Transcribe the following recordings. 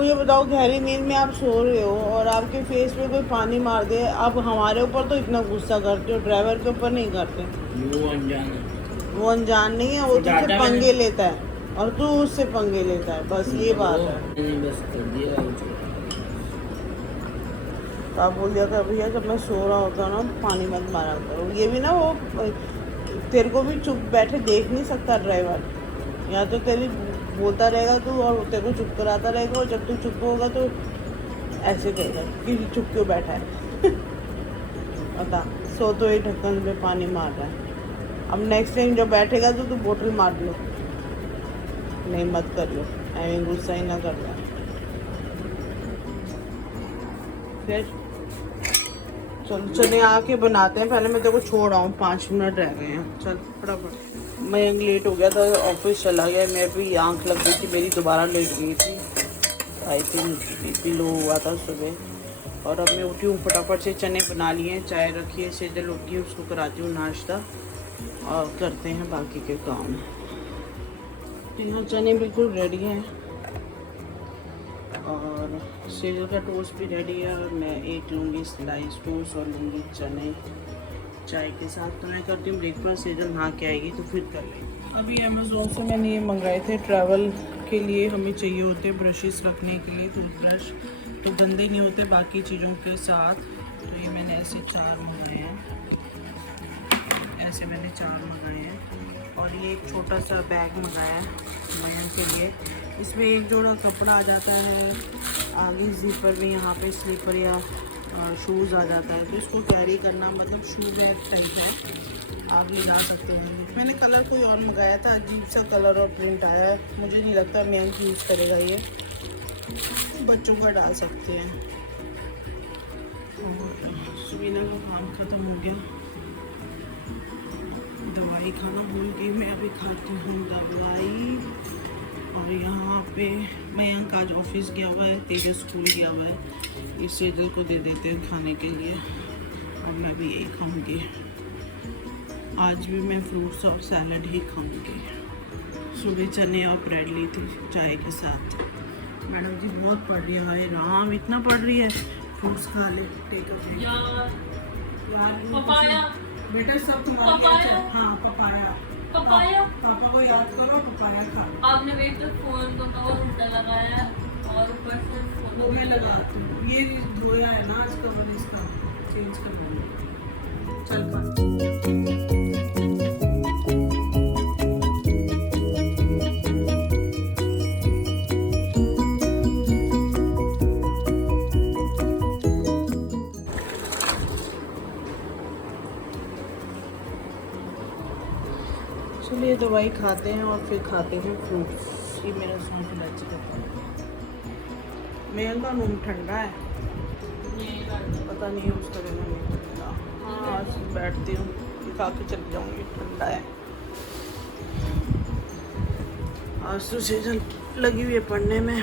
मुझे बताओ, गहरी नींद में आप सो रहे हो और आपके फेस पे कोई पानी मार दे, आप हमारे ऊपर तो इतना गुस्सा करते हो, ड्राइवर के ऊपर नहीं करते। वो अनजान है। वो अनजान नहीं है, वो तो तुझसे डाटा पंगे मैंने लेता है और तू उससे पंगे लेता है, बस ये बात है। मैंने बस कर दिया उसको। तो आप बोल दिया था भैया जब मैं सो रहा होता ना पानी मत मारा करो। ये भी ना वो तेरे को भी चुप बैठे देख नहीं सकता ड्राइवर, या तो तेरी बोलता रहेगा तू और तेरे को चुप कराता रहेगा, और जब तू चुप होगा तो ऐसे कहेगा कि चुप क्यों बैठा है। बता, सो तो ये ढक्कन पे पानी मार रहा है। अब नेक्स्ट टाइम जब बैठेगा तो तू बोतल मार लो, नहीं मत कर लो, ऐਵੇਂ गुस्सा ही ना करना। फिर चल चले आके बनाते हैं, पहले मैं तेरे को छोड़ आऊँ, 5 मिनट रह गए हैं, चल फटाफट। मैं लेट हो गया था, ऑफिस चला गया, मेरे भी आँख लग गई थी, मेरी दोबारा लेट गई थी, आई थिंक बीपी लो हुआ था सुबह। और अब मैं उठी हूँ, फटाफट से चने बना लिए हैं, चाय रखी है, सेजल उठी है, उसको कराती हूँ नाश्ता और करते हैं बाकी के काम। यहाँ चने बिल्कुल रेडी हैं और सेजल का टोस्ट भी रेडी है, और मैं एक लूँगी स्लाइस टोस्ट और लूँगी चने चाय के साथ। तो मैं करती हूँ ब्रेकफास्ट, सेजल नहा के आएगी तो फिर कर लेंगे। अभी अमेज़ोन से मैंने ये मंगाए थे, ट्रैवल के लिए हमें चाहिए होते ब्रशेस रखने के लिए, टूथब्रश तो गंदे नहीं होते बाकी चीज़ों के साथ। तो ये मैंने ऐसे 4 मंगाए हैं, ऐसे मैंने 4 मंगाए हैं। और ये एक छोटा सा बैग मंगाया है मयंक के लिए, इसमें एक जोड़ा कपड़ा आ जाता है, आगे ज़िपर में यहाँ पे स्लीपर या शूज़ आ जाता है, तो इसको कैरी करना मतलब शू बैग टाइप है, आप ले जा सकते हैं। मैंने कलर कोई और मंगाया था, अजीब सा कलर और प्रिंट आया है, मुझे नहीं लगता मयंक यूज़ करेगा, ये बच्चों का डाल सकते हैं। और सुबीना का काम ख़त्म हो गया, दवाई खाना भूल गई मैं, अभी खाती हूँ दवाई। और यहाँ पे मयंक आज ऑफिस गया हुआ है, तेजस स्कूल गया हुआ है, इस सेजल को दे देते हैं खाने के लिए, और मैं भी यही खाऊंगी। आज भी मैं फ्रूट्स और सैलड ही खाऊंगी। सुबह चने और ब्रेड ली थी चाय के साथ। मैडम जी बहुत पढ़ रही है, राम इतना पढ़ रही है, फ्रूट्स खा ले, टेक अ ब्रेक। यार बेटा सब तुम्हारे, हाँ पपाया, पपाया पापा को याद करो, पपाया खा। आपने मेरे तो फोन को कवर उल्टा लगाया और ऊपर से वो मैं लगाती हूँ, ये धोया है ना आज कवर, इसका चेंज करना। चल पा चलिए दवाई खाते हैं और फिर खाते हैं फ्रूट्स। ये मेरा सूट मैच करता है, मेरा का रूम ठंडा है, पता नहीं उसका रूम नहीं ठंडा। हाँ आज बैठती हूँ, खा के चली जाऊँगी, ठंडा है। आज तो सेजल लगी हुई है पढ़ने में,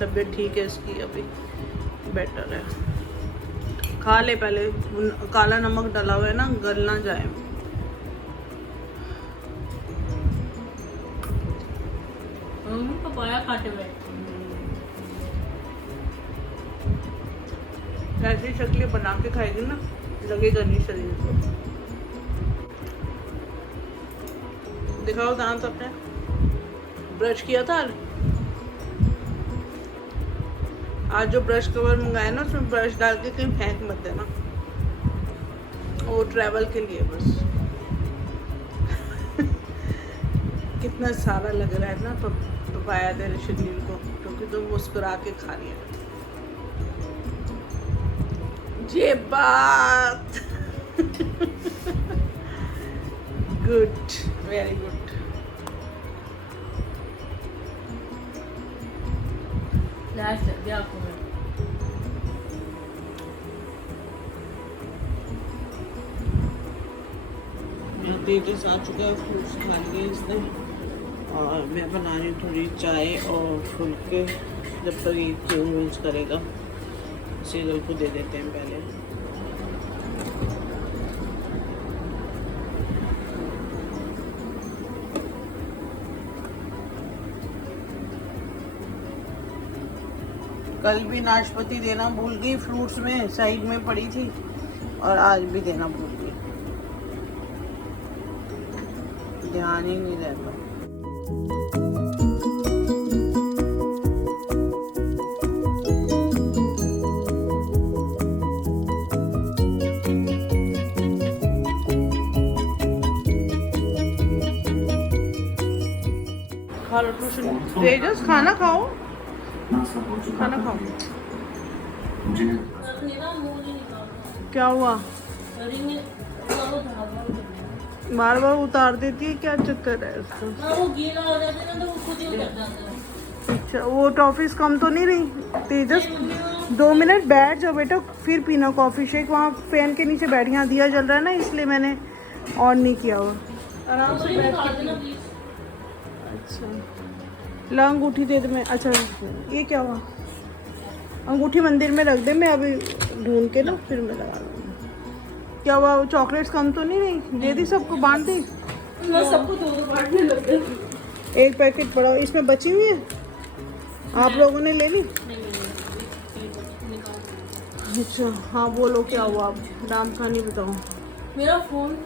तबीयत ठीक है इसकी, अभी बेटर है। खा ले पहले, काला नमक डाला हुआ है ना, गल ना जाए। पपाया खाते हुए ऐसी शक्लें बना के खाएगी ना, लगेगा नहीं शरीर को। दिखाओ दांत अपने, ब्रश किया था आज जो ब्रश कवर मंगाया ना, उसमें ब्रश डाल के कहीं फेंक मत देना, वो ट्रैवल के लिए बस। कितना सारा लग रहा है ना पपाया तेरे शरीर को, क्योंकि तुम मुस्कुरा के खा रही है। ये बात गुड, वेरी गुड। लास्ट लग गया आपको। तेजस आ चुका है, फ्रूट्स खा लिए इसने, और मैं बना रही हूँ थोड़ी चाय और फुल्के, जब तक ये चेंज करेगा। सेजल को दे देते हैं पहले। कल भी नाशपाती देना भूल गई, फ्रूट्स में साइड में पड़ी थी, और आज भी देना भूल गई, ध्यान ही नहीं रहता। खा लो ट्यूशन, तेजस खाना खाओ, खाना खाओ। अपनी ना मुंह नहीं निकालना। क्या हुआ? अरे मैं वो धागा उतारना। बार बार उतार देती है, क्या चक्कर है इसका? हाँ वो गीला हो जाता है ना तो वो खुद ही उतर जाता है। अच्छा, वो टॉफीज कम तो नहीं रही? तेजस 2 मिनट बैठ जाओ बेटा, फिर पीना कॉफी शेक। वहाँ फैन के नीचे बैठ, यहाँ दिया जल रहा है ना, इसलिए मैंने ऑन नहीं किया हुआ। आराम से बैठ निकाल के देना पी। प्लीज। अच्छा, ला अंगूठी दे दे मैं। अच्छा ये क्या हुआ? अंगूठी मंदिर में रख दे, मैं अभी ढूंढ के ना फिर मैं लगा लूँगी। क्या हुआ? वो चॉकलेट्स कम तो नहीं रही? दे दी सबको, बांट दी? मैं सबको 2-2 बांटने लग गई। एक पैकेट पड़ा, इसमें बची हुई है, आप लोगों ने ले ली? अच्छा हाँ, बोलो क्या हुआ? आप नाम कहानी बताओ। मेरा फोन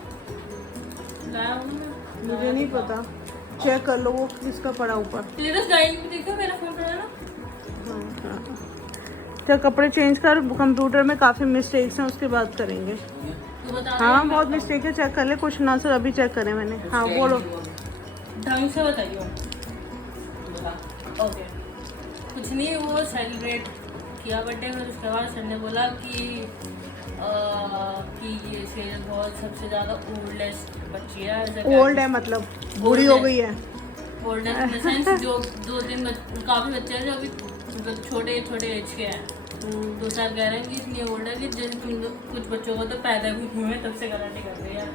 लाया हूँ मैं। मुझे नहीं पता, चेक कर लो वो किसका पड़ा ऊपर। तेरे डाइनिंग में देखो मेरा फोन पड़ा है ना। क्या कपड़े चेंज कर, कंप्यूटर में काफ़ी मिस्टेक्स हैं, उसके बाद करेंगे। तू बता हाँ बहुत मिस्टेक है, चेक कर ले, कुछ ना सर अभी चेक करें मैंने। हाँ बोलो। ढंग से बताइए। ओके, कुछ नहीं, वो सेलिब्रेट किया बर्थडे, फिर उसके बाद सर ने बोला कि ये शेर बहुत सबसे ज़्यादा ओल्डेस्ट बच्ची है। ओल्ड है मतलब बूढ़ी हो गई है? ओल्डेस्ट इन द सेंस जो 2-3 काफ़ी बच्चे हैं जो अभी छोटे छोटे एज के हैं। तो सर कह रहे हैं कि इसलिए ओल्ड है कि जैसे तुम कुछ बच्चों को तो पैदा भी हुए हैं तब से कराटे कर रहे हैं,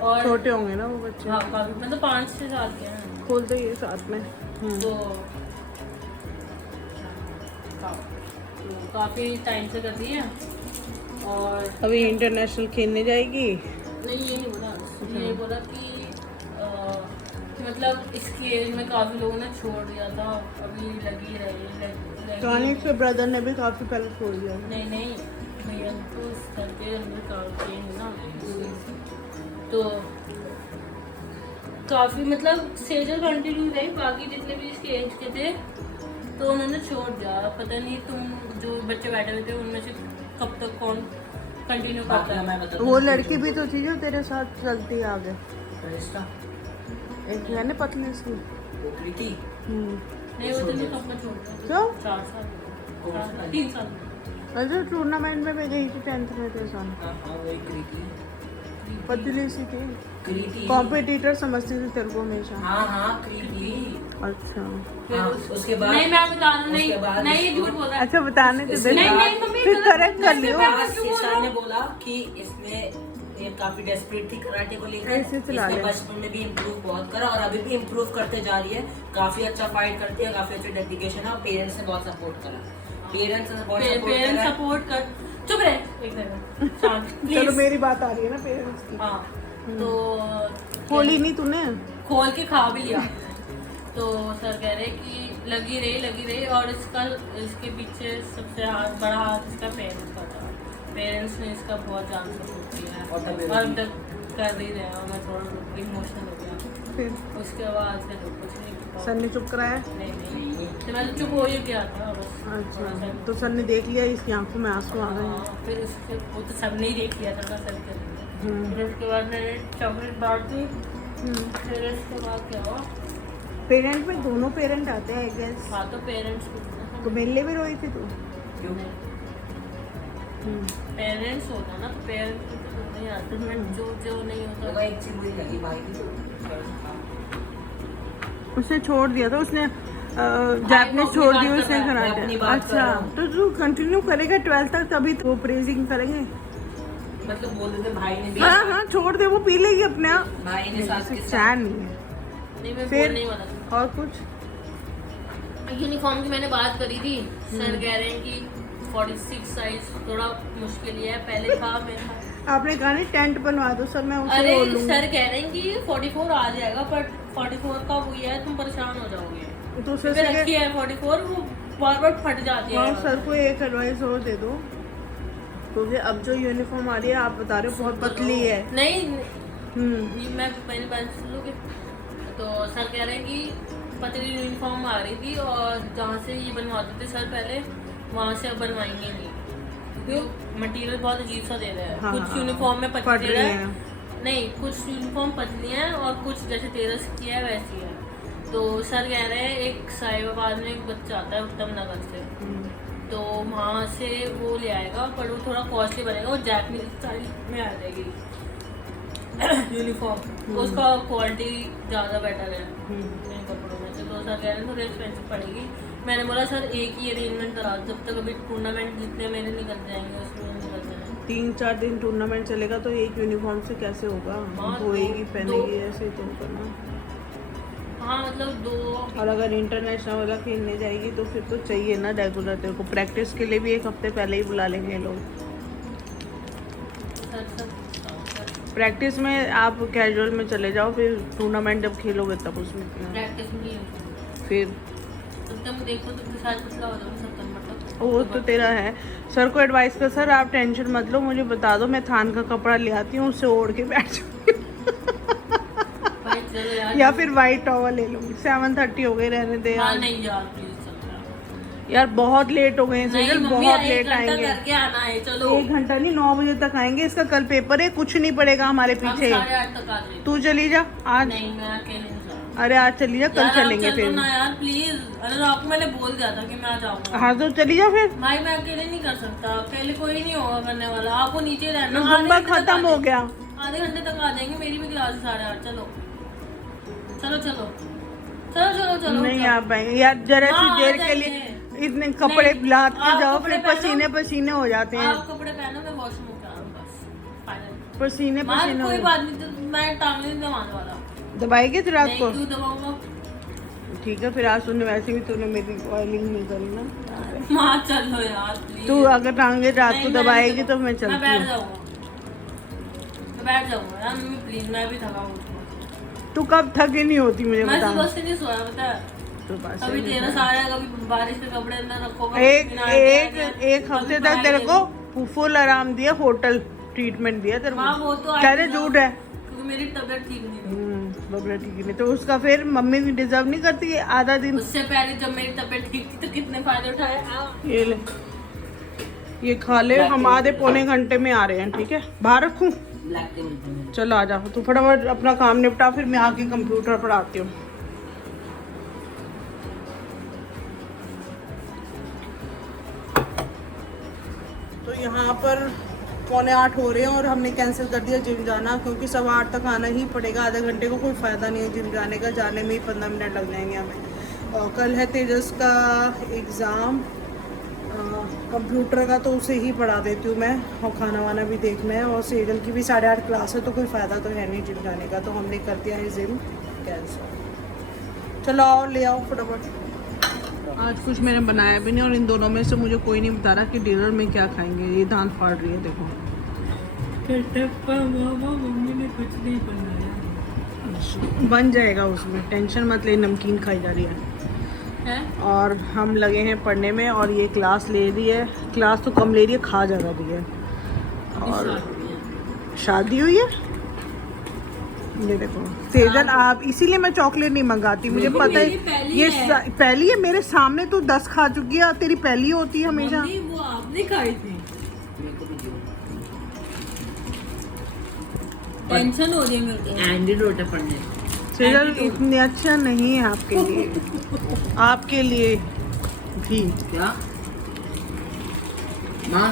और छोटे होंगे ना वो बच्चे। हाँ काफ़ी मतलब 5-6 साल के हैं। खोलते ही है साथ में। तो काफ़ी टाइम से कर रही है। और अभी इंटरनेशनल खेलने जाएगी? नहीं ये नहीं बोला, ये बोला कि मतलब इसकी एज में काफ़ी लोगों ने छोड़ दिया था, अभी लगी रही कहानी के ब्रदर ने भी काफ़ी पहले छोड़ दिया। नहीं भैया तो घर के अंदर काफ़ी ना, तो काफ़ी मतलब सेजल कंटिन्यू रही, बाकी जितने भी इसके एज के थे तो उन्होंने छोड़ दिया। पता नहीं तुम जो बच्चे बैठे हुए थे उनमें से कब तक कौन कंटिन्यू करता है। मैं बता, वो लड़की भी तो थी जो तेरे साथ चलती है आगे, एक है ना पतली सी। नहीं वो तो कब का छोड़ दिया। क्यों? 4 साल 3 साल। अच्छा टूर्नामेंट में मैं गई थी 10th में तेरे साथ, पतली सी थी, कॉम्पिटिटर समझती थी तेरे को हमेशा। अच्छा उसके बाद नहीं मैं बता रहा हूँ, नहीं ये झूठ बोल रहा है। अच्छा बताने तो दे, नहीं मम्मी फिर करेक्ट कर लियो। सर ने बोला कि इसमें ये काफी डेस्परेट थी कराटे को लेकर, ऐसे चला इसने ले। बचपन में भी इम्प्रूव बहुत करा और अभी भी इम्प्रूव करते जा रही है, काफी अच्छा फाइट करती है, काफी अच्छा डेडिकेशन है और पेरेंट्स ने बहुत सपोर्ट करा, पेरेंट्स सपोर्ट कर। चुप रहे एक सेकंड, शांत चलो प्लीज। मेरी बात आ रही है ना पेरेंट्स की। हाँ तो खोली नहीं तूने? खोल के खा भी लिया। तो सर कह रहे कि लगी रही और इसके पीछे सबसे बड़ा हाथ इसका पेरेंट्स का था। पेरेंट्स ने इसका बहुत जान सपोर्ट किया है और अब तक कर ही रहे हैं, और मैं थोड़ा इमोशनल हो गया। फिर उसके बाद से तो कुछ नहीं किया। सर ने चुप कराया? नहीं तो मैं तो चुप हो ही गया था बस। अच्छा तो सर ने देख लिया, इसकी आंखों में आंसू आ गए। हाँ, फिर उसके वो तो सब ने ही देख लिया था ना सर के। फिर उसके बाद मैंने चॉकलेट बांट दी। फिर उसके बाद क्या हुआ, पेरेंट में दोनों पेरेंट आते हैं आई गेस। हाँ तो पेरेंट्स तो मेरे लिए भी रोई थी तू? पेरेंट्स होता ना, तो पेरेंट्स तो नहीं आते, जो नहीं होता। एक चीज मुझे लगी भाई की, उसने छोड़ दिया था, उसने जापनीज छोड़ दी, उसने कराटे। अच्छा तो तू कंटिन्यू करेगा 12th तक, तभी तो वो प्रेजिंग करेंगे। मतलब बोल रहे थे भाई ने भी, हाँ छोड़ दे, वो पी लेगी अपने आप, भाई ने साथ के साथ चैन नहीं है। नहीं मैं फिर बोल नहीं वाला। और कुछ? यूनिफॉर्म की मैंने बात करी थी, सर कह रहे हैं कि 46 साइज थोड़ा मुश्किल ही है, पहले था मेरा। आपने कहा नहीं टेंट बनवा दो सर, मैं उसे अरे बोल लूंगी। सर कह रहे हैं कि 44 आ जाएगा, बट 44 का वो ये है तुम परेशान हो जाओगे। तो उसे फिर रखी है 44, वो बार बार फट जाती है। और सर को एक एडवाइस और दे दो, क्योंकि अब जो यूनिफॉर्म आ रही है आप बता रहे हो बहुत पतली है। नहीं हम्म, ये मैं मेरी बात सुनोगे, तो सर कह रहे हैं कि पतली यूनिफॉर्म आ रही थी और जहाँ से ये बनवाते थे सर पहले, वहाँ से अब बनवाएंगे नहीं, क्योंकि मटेरियल बहुत अजीब सा दे रहा है। हाँ, कुछ हाँ, यूनिफॉर्म में फट पतली रही है, हैं। नहीं कुछ यूनिफॉर्म पतली है और कुछ जैसे टेलर्स की है वैसी है। तो सर कह रहे हैं एक साहिबाबाद में एक बच्चा आता है उत्तम नगर से, तो वहाँ से वो ले आएगा, पर वो थोड़ा कॉस्टली बनेगा, वो जैपनीज स्टाइल में आ जाएगी यूनिफॉर्म, उसका क्वालिटी ज़्यादा बेटर है मेरे कपड़ों में से। तो सर कह रहे हैं थोड़ी एक्सपेंसिव पड़ेगी। मैंने बोला सर एक ही अरेंजमेंट करा, जब तक अभी टूर्नामेंट जितने मेरे निकल जाएंगे उसमें निकल जाएंगे। 3-4 दिन टूर्नामेंट चलेगा तो एक यूनिफॉर्म से कैसे होगा? हाँ, धोएगी दो- पहनेगी ऐसे तो करना। हाँ मतलब 2 और अगर इंटरनेशनल वाला खेलने जाएगी तो फिर तो चाहिए ना रेगुलर, तेरे को प्रैक्टिस के लिए भी 1 हफ्ते पहले ही बुला लेंगे ये लोग। सर प्रैक्टिस में आप कैजुअल में चले जाओ, फिर टूर्नामेंट जब खेलोगे तब उसमें प्रैक्टिस में नहीं फिर तुम देखो तो शायद पिछला हो जाओ सितंबर तक। वो तो तेरा है। सर को एडवाइस कर, सर आप टेंशन मत लो, मुझे बता दो, मैं थान का कपड़ा ले आती हूँ, उससे ओढ़ के बैठ जाऊँगी भाई चलो यार, या फिर वाइट टॉवल ले लूँगी। 7:30 हो गए, रहने दे हाँ यार। नहीं यार प्लीज चल यार। यार बहुत लेट हो गए हैं नहीं सेजल, मम्मी बहुत एक लेट घंटा आएंगे। करके आना है, चलो 1 घंटा नहीं, 9 बजे तक आएंगे। इसका कल पेपर है, कुछ नहीं पड़ेगा हमारे हम पीछे। 8:30 तक आ जाएंगे। तू चली जा आज। नहीं मैं अकेले नहीं जा रहा। अरे आज चली जा, कल यार, आप चलेंगे चलो फिर। ना यार प्लीज, अरे आपको मैंने बोल दिया था कि मैं आ जाऊंगा। हाँ तो चली जा फिर। भाई मैं अकेले नहीं कर सकता, अकेले कोई नहीं होगा करने वाला, आपको नीचे रहना। जुम्बा आधे घंटे तक खत्म आ हो गया। आधे घंटे तक आ जाएंगे, मेरी भी क्लास 8:30। चलो चलो चलो चलो चलो चलो नहीं आ पाएंगे यार, जरा सी हाँ, देर आ के लिए जाएंगे। इतने कपड़े नहीं, लाद के आप जाओ, कपड़े फिर पहनो। पसीने पसीने हो जाते हैं। आप कपड़े पहनो, मैं वॉशरूम होकर आ रहा हूँ बस फाइनल। पसीने मार पसीने कोई हो बात नहीं, तो मैं टांग नहीं दबाने वाला। दबाएगी तो रात नहीं को? क्यों दबाऊंगा? ठीक है फिर, आज तूने वैसे भी तूने मेरी ऑयलिंग नहीं करी ना। माँ चलो यार प्लीज। तू अगर टांगे रात को नहीं, मैं दबाएगी नहीं तो मैं मैं चलती बैठ हूँ। जाऊंगा, मैं बैठ जाऊंगा यार मम्मी प्लीज, मैं भी थका हूँ। तू कब थकी नहीं होती मुझे मैं बता। सुबह से नहीं सोया पता है, तो बस कभी तेरा सारा है, कभी बारिश के कपड़े अंदर रखो, कभी एक बिना आए एक हैं, एक कभी हफ्ते बाहर तक तेरे गए। को फुल आराम दिया, होटल ट्रीटमेंट दिया तेरे हाँ को। वो तो कह रहे झूठ है। क्योंकि मेरी तबीयत ठीक नहीं थी। बबरा ठीक है नहीं तो उसका फिर मम्मी भी डिजर्व नहीं करती है आधा दिन। उससे पहले जब मेरी तबीयत ठीक थी तो कितने फायदे उठाए। ये ले, ये खा ले, हम आधे पौने घंटे में आ रहे हैं, ठीक है? बाहर रखूं? ब्लैक टी मिलती है। चलो आ जाओ, तू फटाफट अपना काम निपटा, फिर मैं आके कंप्यूटर पर आती हूँ। तो यहाँ पर 7:45 हो रहे हैं और हमने कैंसिल कर दिया जिम जाना, क्योंकि 8:15 तक आना ही पड़ेगा। आधे घंटे को कोई फ़ायदा नहीं है जिम जाने का, जाने में ही 15 मिनट लग जाएंगे हमें। और कल है तेजस का एग्ज़ाम कंप्यूटर का, तो उसे ही पढ़ा देती हूँ मैं, और खाना वाना भी देखना है। और सेजल की भी 8:30 क्लास है, तो कोई फ़ायदा तो है नहीं जिम जाने का, तो हमने कर दिया है जिम कैंसिल। चलो आओ ले आओ फटाफट। आज कुछ मैंने बनाया भी नहीं, और इन दोनों में से मुझे कोई नहीं बता रहा कि डिनर में क्या खाएंगे। ये दांत फाड़ रही है देखो। मम्मी ने कुछ नहीं बनाया। बन जाएगा उसमें, टेंशन मत ले, नमकीन खाई जा रही है। और हम लगे हैं पढ़ने में, और ये क्लास ले रही है। क्लास तो कम ले रही है, खा ज़्यादा रही है। और शादी हुई है, ये देखो सेजल, आप इसीलिए मैं चॉकलेट नहीं मंगाती, मुझे पता है ये पहली है मेरे सामने। तू 10 खा चुकी है, तेरी पहली होती है हमेशा। वो आपने खाई थी, मेरे को भी दियो। टेंशन हो रही है मेरे को। एंटीडोट है पढ़ने। सेजल इतनी अच्छा नहीं है आपके लिए, आपके लिए भी। क्या माँ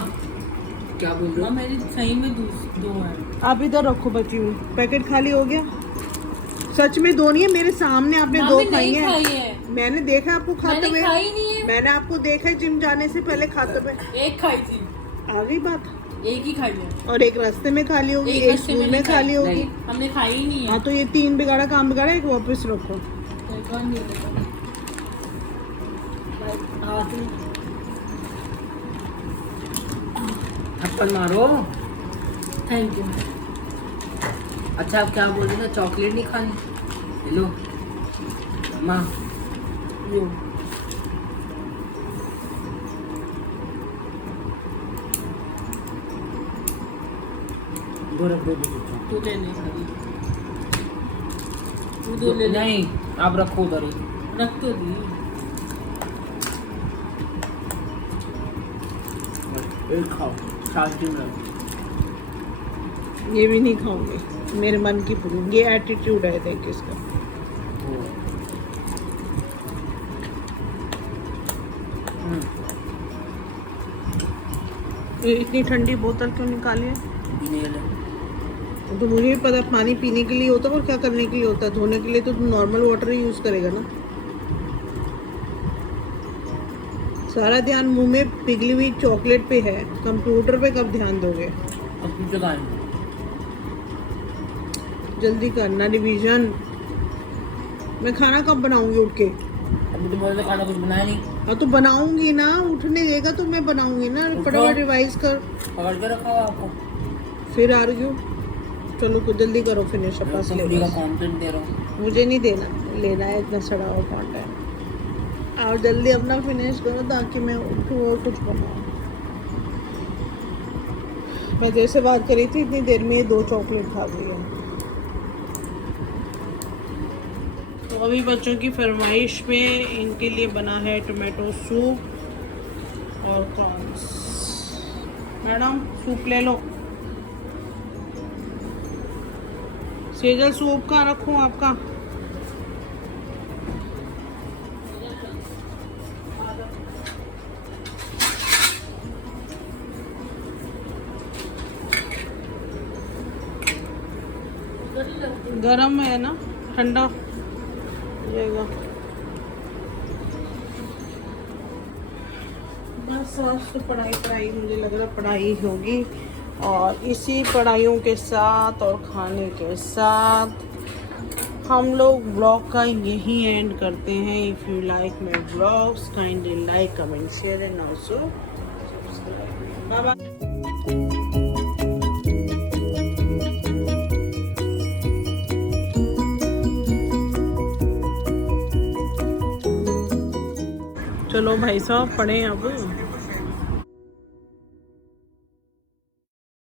क्या बोल रहे हो? मेरी सही में दो है। आप इधर रखो बची हुई, पैकेट खाली हो गया। सच में 2 नहीं है, मेरे सामने आपने 2 खाई है। मैंने देखा आपको खाते हुए, नहीं है, मैंने आपको देखा है जिम जाने से पहले खाते हुए। एक खाई थी, आ गई बात। एक ही खाई है, और एक रास्ते में खाली होगी, एक एक रास्ते में स्कूल में नहीं खाली होगी। नहीं। हमने खाई ही नहीं है। हाँ तो ये 3 बिगाड़ा काम बिगाड़ा, एक वापस रखो। एक और नहीं है। थप्पड़ मारो। Thank you. अच्छा आप क्या बोल रहे थे? चॉकलेट नहीं खानी? लो माँ, लो दो रख दो दो। तू ले ले खाली, तू दो ले ले। नहीं आप रखो उधर ही। रख तो दी। एक खाओ शांति में। ये भी नहीं खाऊंगी, मेरे मन की पूरी। ये एटीट्यूड है देख इसका। ये इतनी ठंडी बोतल क्यों निकाली है? तो मुझे भी पता पानी पीने के लिए होता है, और क्या करने के लिए होता है? धोने के लिए तो नॉर्मल वाटर ही यूज करेगा ना। सारा ध्यान मुंह में पिघली हुई चॉकलेट पे है, कंप्यूटर पे कब ध्यान दोगे? जल्दी करना रिवीजन। मैं खाना कब बनाऊंगी उठ के? अभी तो बोले खाना कुछ बनाया नहीं। हाँ तो बनाऊंगी ना, उठने देगा तो मैं बनाऊंगी ना। फटाफट रिवाइज कर। पकड़ के रखा हुआ आपको। फिर आर्ग्यू। चलो कुछ जल्दी करो, फिनिश अपना तो फ्री का कंटेंट दे रहा हूँ। मुझे नहीं देना, लेना है इतना सड़ा हुआ कंटेंट। और जल्दी अपना फिनिश करो ताकि मैं उठूँ और कुछ बनाऊँ। मैं जैसे बात करी थी इतनी देर में ये 2 चॉकलेट खा गई है। तो अभी बच्चों की फरमाइश पे इनके लिए बना है टोमेटो सूप और कॉर्न्स। मैडम सूप ले लो। सेजल सूप कहाँ रखूँ आपका? गरम है ना, ठंडा जाएगा। बस आज तो पढ़ाई मुझे लग रहा पढ़ाई होगी, और इसी पढ़ाइयों के साथ और खाने के साथ हम लोग ब्लॉग का यही एंड करते हैं। If you like my blogs kindly like, comment, share and also subscribe. Bye bye. चलो भाई साहब पढ़ें अब।